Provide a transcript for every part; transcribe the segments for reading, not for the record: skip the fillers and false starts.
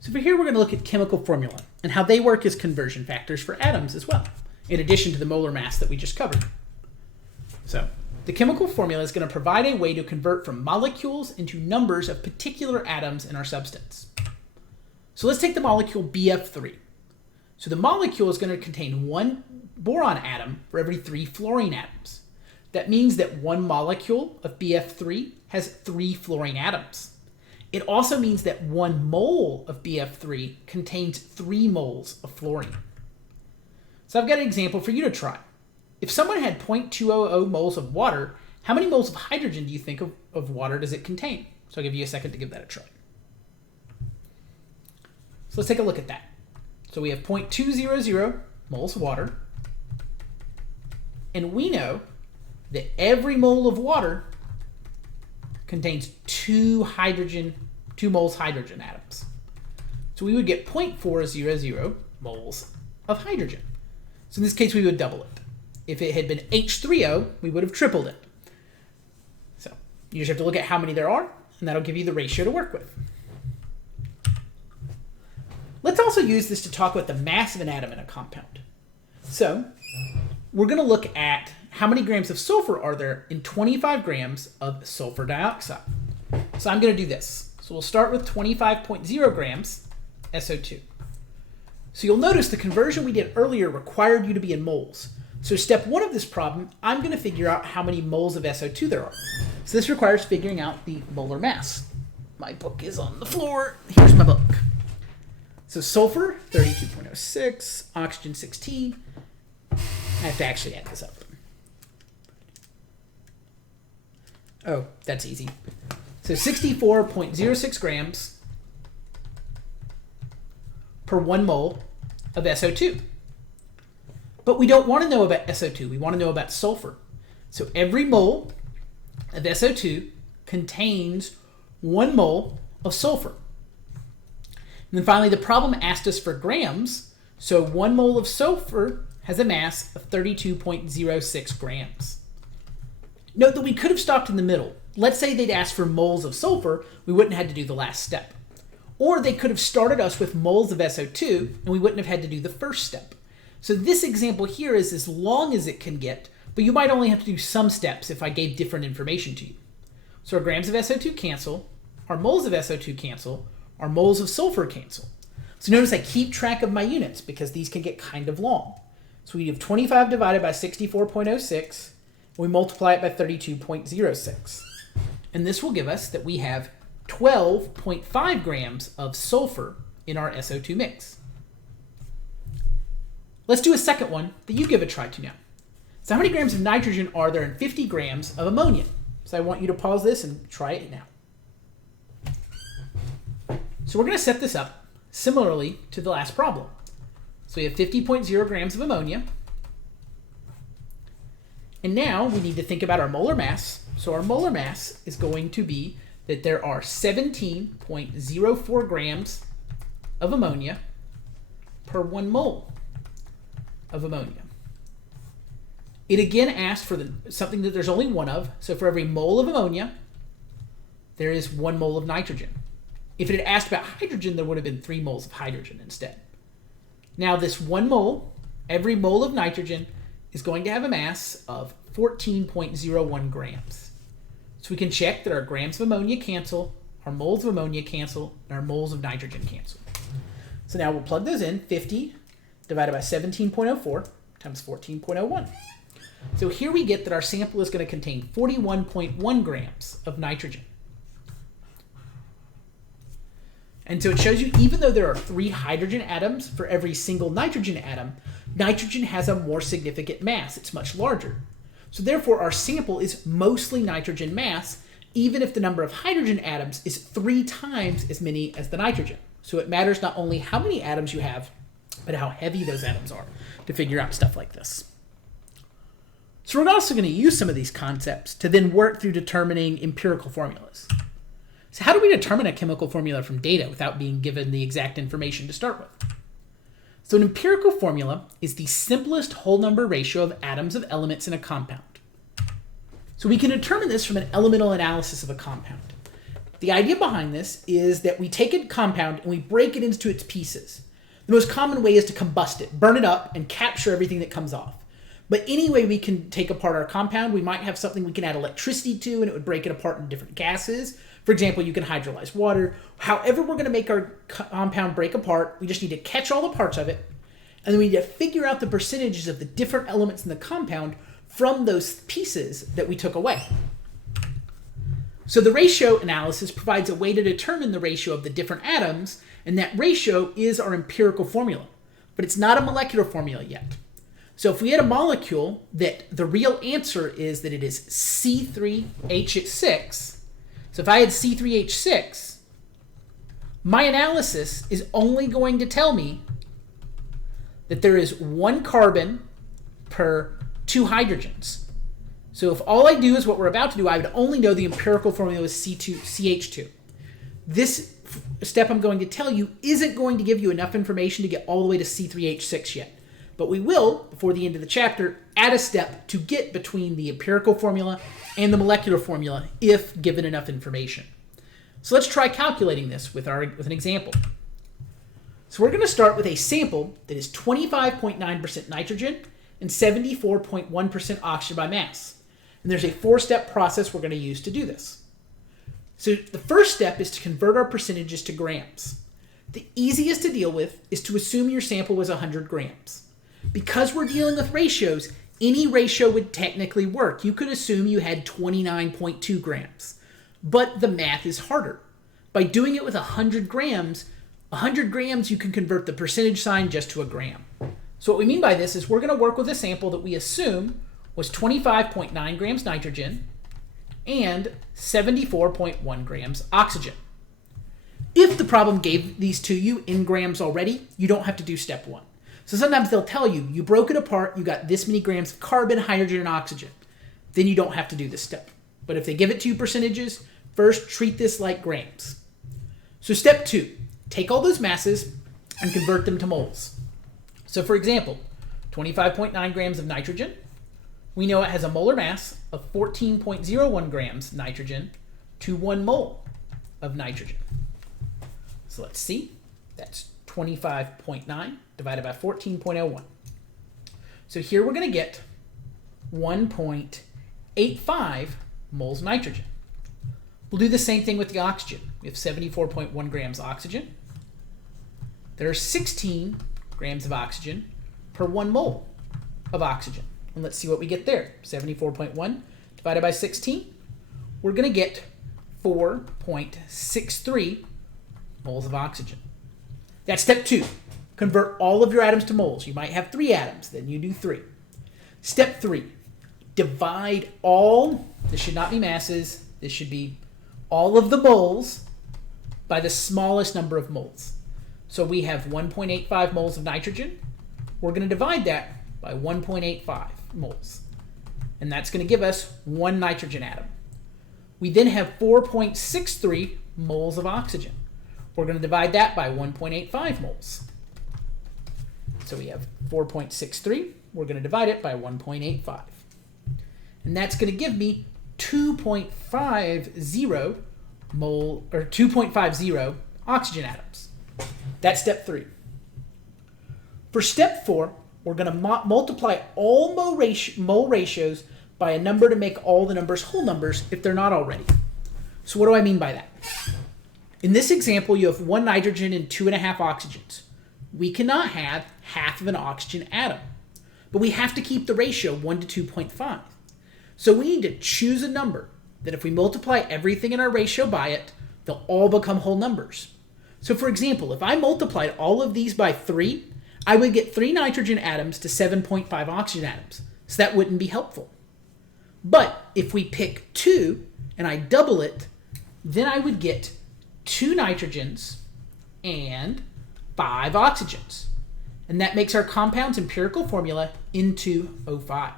So for here, we're going to look at chemical formula and how they work as conversion factors for atoms as well, in addition to the molar mass that we just covered. So the chemical formula is going to provide a way to convert from molecules into numbers of particular atoms in our substance. So let's take the molecule BF3. So the molecule is going to contain one boron atom for every 3 fluorine atoms. That means that one molecule of BF3 has 3 fluorine atoms. It also means that 1 mole of BF3 contains 3 moles of fluorine. So I've got an example for you to try. If someone had 0.200 moles of water, how many moles of hydrogen do you think of water does it contain? So I'll give you a second to give that a try. So let's take a look at that. So we have 0.200 moles of water, and we know that every mole of water contains 2 moles hydrogen atoms. So we would get 0.400 moles of hydrogen. So in this case, we would double it. If it had been H3O, we would have tripled it. So you just have to look at how many there are, and that'll give you the ratio to work with. Let's also use this to talk about the mass of an atom in a compound. So we're going to look at how many grams of sulfur are there in 25 grams of sulfur dioxide. So I'm going to do this. So we'll start with 25.0 grams SO2. So you'll notice the conversion we did earlier required you to be in moles. So step 1 of this problem, I'm going to figure out how many moles of SO2 there are. So this requires figuring out the molar mass. My book is on the floor. Here's my book. So sulfur, 32.06, oxygen, 16. I have to actually add this up. Oh, that's easy. So 64.06 grams per 1 mole of SO2. But we don't want to know about SO2. We want to know about sulfur. So every mole of SO2 contains 1 mole of sulfur. And then finally, the problem asked us for grams. So 1 mole of sulfur has a mass of 32.06 grams. Note that we could have stopped in the middle. Let's say they'd asked for moles of sulfur, we wouldn't have had to do the last step. Or they could have started us with moles of SO2, and we wouldn't have had to do the first step. So this example here is as long as it can get, but you might only have to do some steps if I gave different information to you. So our grams of SO2 cancel, our moles of SO2 cancel, our moles of sulfur cancel. So notice I keep track of my units because these can get kind of long. So we have 25 divided by 64.06, we multiply it by 32.06. And this will give us that we have 12.5 grams of sulfur in our SO2 mix. Let's do a second one that you give a try to now. So how many grams of nitrogen are there in 50 grams of ammonia? So I want you to pause this and try it now. So we're going to set this up similarly to the last problem. So we have 50.0 grams of ammonia. And now we need to think about our molar mass. So our molar mass is going to be that there are 17.04 grams of ammonia per 1 mole of ammonia. It again asked for something that there's only 1 of. So for every mole of ammonia, there is 1 mole of nitrogen. If it had asked about hydrogen, there would have been 3 moles of hydrogen instead. Now this 1 mole, every mole of nitrogen, is going to have a mass of 14.01 grams. So we can check that our grams of ammonia cancel, our moles of ammonia cancel, and our moles of nitrogen cancel. So now we'll plug those in. 50 divided by 17.04 times 14.01. So here we get that our sample is going to contain 41.1 grams of nitrogen. And so it shows you, even though there are 3 hydrogen atoms for every single nitrogen atom, nitrogen has a more significant mass. It's much larger. So therefore, our sample is mostly nitrogen mass, even if the number of hydrogen atoms is 3 times as many as the nitrogen. So it matters not only how many atoms you have, but how heavy those atoms are to figure out stuff like this. So we're also going to use some of these concepts to then work through determining empirical formulas. So how do we determine a chemical formula from data without being given the exact information to start with? So an empirical formula is the simplest whole number ratio of atoms of elements in a compound. So we can determine this from an elemental analysis of a compound. The idea behind this is that we take a compound and we break it into its pieces. The most common way is to combust it, burn it up, and capture everything that comes off. But any way we can take apart our compound, we might have something we can add electricity to, and it would break it apart into different gases. For example, you can hydrolyze water. However we're going to make our compound break apart, we just need to catch all the parts of it, and then we need to figure out the percentages of the different elements in the compound from those pieces that we took away. So the ratio analysis provides a way to determine the ratio of the different atoms, and that ratio is our empirical formula. But it's not a molecular formula yet. So if we had a molecule that the real answer is that it is C3H6, so if I had C3H6, my analysis is only going to tell me that there is 1 carbon per 2 hydrogens. So if all I do is what we're about to do, I would only know the empirical formula is CH2. This step I'm going to tell you isn't going to give you enough information to get all the way to C3H6 yet. But we will, before the end of the chapter, add a step to get between the empirical formula and the molecular formula if given enough information. So let's try calculating this with an example. So we're going to start with a sample that is 25.9% nitrogen and 74.1% oxygen by mass. And there's a 4-step process we're going to use to do this. So the first step is to convert our percentages to grams. The easiest to deal with is to assume your sample was 100 grams. Because we're dealing with ratios, any ratio would technically work. You could assume you had 29.2 grams. But the math is harder. By doing it with 100 grams you can convert the percentage sign just to a gram. So what we mean by this is we're going to work with a sample that we assume was 25.9 grams nitrogen and 74.1 grams oxygen. If the problem gave these to you in grams already, you don't have to do step 1. So sometimes they'll tell you, you broke it apart, you got this many grams of carbon, hydrogen, and oxygen. Then you don't have to do this step. But if they give it to you percentages, first treat this like grams. So step 2, take all those masses and convert them to moles. So for example, 25.9 grams of nitrogen, we know it has a molar mass of 14.01 grams nitrogen to 1 mole of nitrogen. So let's see, that's 25.9 divided by 14.01. So here we're going to get 1.85 moles nitrogen. We'll do the same thing with the oxygen. We have 74.1 grams oxygen. There are 16 grams of oxygen per 1 mole of oxygen. And let's see what we get there. 74.1 divided by 16. We're going to get 4.63 moles of oxygen. That's step 2. Convert all of your atoms to moles. You might have 3 atoms, then you do 3. Step 3. Divide all, this should not be masses, this should be all of the moles by the smallest number of moles. So we have 1.85 moles of nitrogen. We're going to divide that by 1.85 moles. And that's going to give us 1 nitrogen atom. We then have 4.63 moles of oxygen. We're going to divide that by 1.85 moles. So we have 4.63. We're going to divide it by 1.85. And that's going to give me 2.50 mole or 2.50 oxygen atoms. That's step 3. For step 4, we're going to multiply all mole ratios by a number to make all the numbers whole numbers if they're not already. So what do I mean by that? In this example, you have 1 nitrogen and 2.5 oxygens. We cannot have half of an oxygen atom, but we have to keep the ratio 1 to 2.5. So we need to choose a number that if we multiply everything in our ratio by it, they'll all become whole numbers. So for example, if I multiplied all of these by 3, I would get 3 nitrogen atoms to 7.5 oxygen atoms. So that wouldn't be helpful. But if we pick 2 and I double it, then I would get 2 nitrogens and 5 oxygens. And that makes our compound's empirical formula N2O5.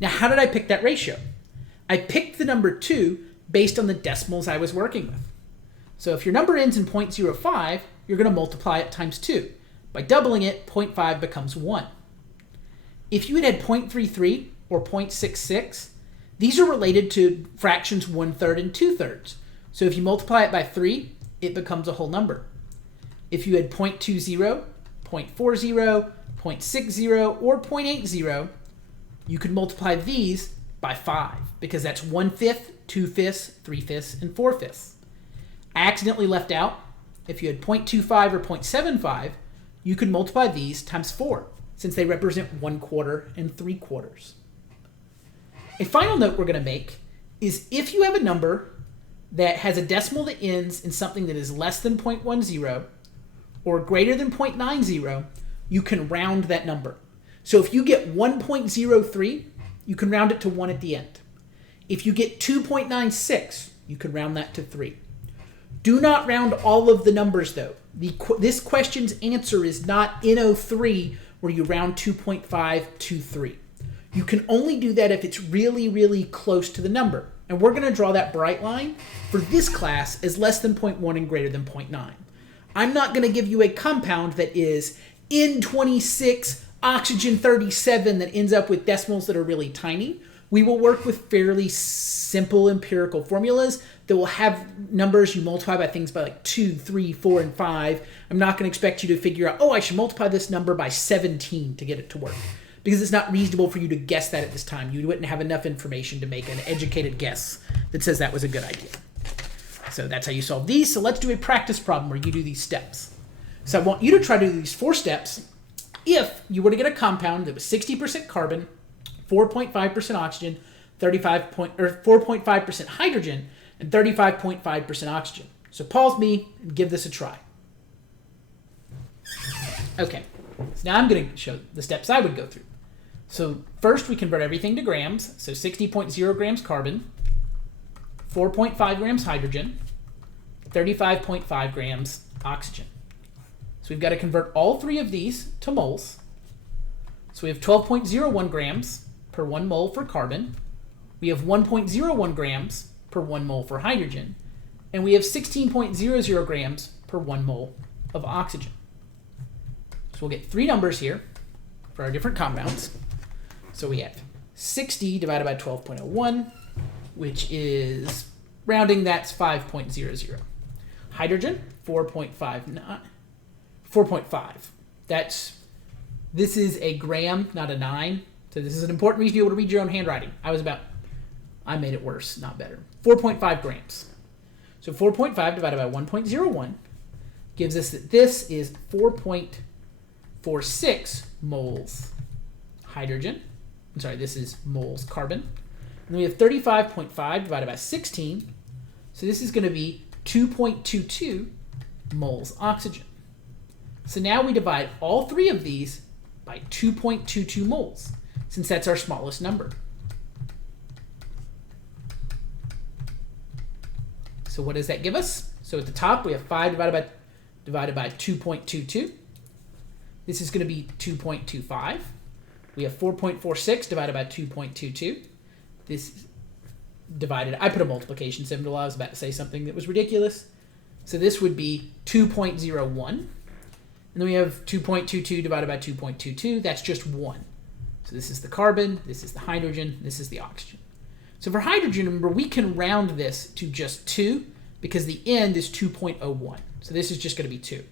Now, how did I pick that ratio? I picked the number 2 based on the decimals I was working with. So if your number ends in 0.05, you're going to multiply it times 2. By doubling it, 0.5 becomes 1. If you had 0.33 or 0.66, these are related to fractions 1/3 and 2/3. So if you multiply it by 3, it becomes a whole number. If you had 0.20, 0.40, 0.60, or 0.80, you could multiply these by 5 because that's 1/5, 2/5, 3/5, and 4/5. I accidentally left out, if you had 0.25 or 0.75, you could multiply these times 4 since they represent 1/4 and 3/4. A final note we're going to make is if you have a number that has a decimal that ends in something that is less than 0.10 or greater than 0.90, you can round that number. So if you get 1.03, you can round it to 1 at the end. If you get 2.96, you can round that to 3. Do not round all of the numbers though. This question's answer is not N03 where you round 2.5 to 3. You can only do that if it's really, really close to the number. And we're going to draw that bright line for this class as less than 0.1 and greater than 0.9. I'm not going to give you a compound that is N26 oxygen 37 that ends up with decimals that are really tiny. We will work with fairly simple empirical formulas that will have numbers you multiply by things by like 2, 3, 4, and 5. I'm not going to expect you to figure out, oh, I should multiply this number by 17 to get it to work. Because it's not reasonable for you to guess that at this time. You wouldn't have enough information to make an educated guess that says that was a good idea. So that's how you solve these. So let's do a practice problem where you do these steps. So I want you to try to do these 4 steps if you were to get a compound that was 60% carbon, 4.5% oxygen, 4.5% hydrogen, and 35.5% oxygen. So pause me and give this a try. Okay, so now I'm going to show the steps I would go through. So first we convert everything to grams. So 60.0 grams carbon, 4.5 grams hydrogen, 35.5 grams oxygen. So we've got to convert all 3 of these to moles. So we have 12.01 grams per 1 mole for carbon. We have 1.01 grams per 1 mole for hydrogen. And we have 16.00 grams per 1 mole of oxygen. So we'll get 3 numbers here for our different compounds. So we have 60 divided by 12.01, which is, rounding, that's 5.00. Hydrogen, 4.5. This is a gram, not a 9. So this is an important reason to be able to read your own handwriting. I made it worse, not better. 4.5 grams. So 4.5 divided by 1.01 gives us that this is 4.46 moles hydrogen. I'm sorry, this is moles carbon. And then we have 35.5 divided by 16. So this is going to be 2.22 moles oxygen. So now we divide all 3 of these by 2.22 moles, since that's our smallest number. So what does that give us? So at the top we have 5 divided by 2.22. This is going to be 2.25. We have 4.46 divided by 2.22. This divided, I put a multiplication symbol. I was about to say something that was ridiculous. So this would be 2.01. And then we have 2.22 divided by 2.22. That's just 1. So this is the carbon, this is the hydrogen, this is the oxygen. So for hydrogen, remember, we can round this to just 2 because the end is 2.01. So this is just going to be 2.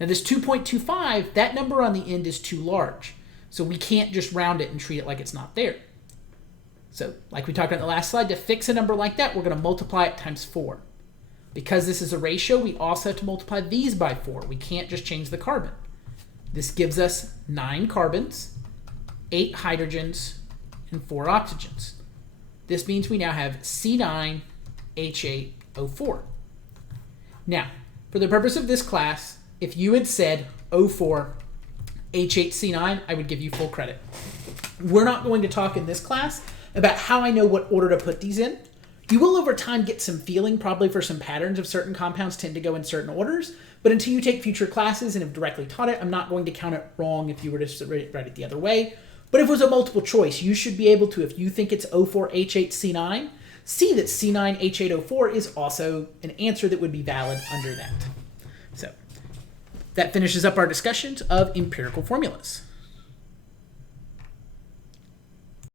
Now this 2.25, that number on the end is too large. So we can't just round it and treat it like it's not there. So like we talked about in the last slide, to fix a number like that, we're going to multiply it times 4. Because this is a ratio, we also have to multiply these by 4. We can't just change the carbon. This gives us 9 carbons, 8 hydrogens, and 4 oxygens. This means we now have C9H8O4. Now, for the purpose of this class, if you had said O4H8C9, I would give you full credit. We're not going to talk in this class about how I know what order to put these in. You will over time get some feeling probably for some patterns of certain compounds tend to go in certain orders, but until you take future classes and have directly taught it, I'm not going to count it wrong if you were to write it the other way. But if it was a multiple choice, you should be able to, if you think it's O4H8C9, see that C9H8O4 is also an answer that would be valid under that. So that finishes up our discussions of empirical formulas.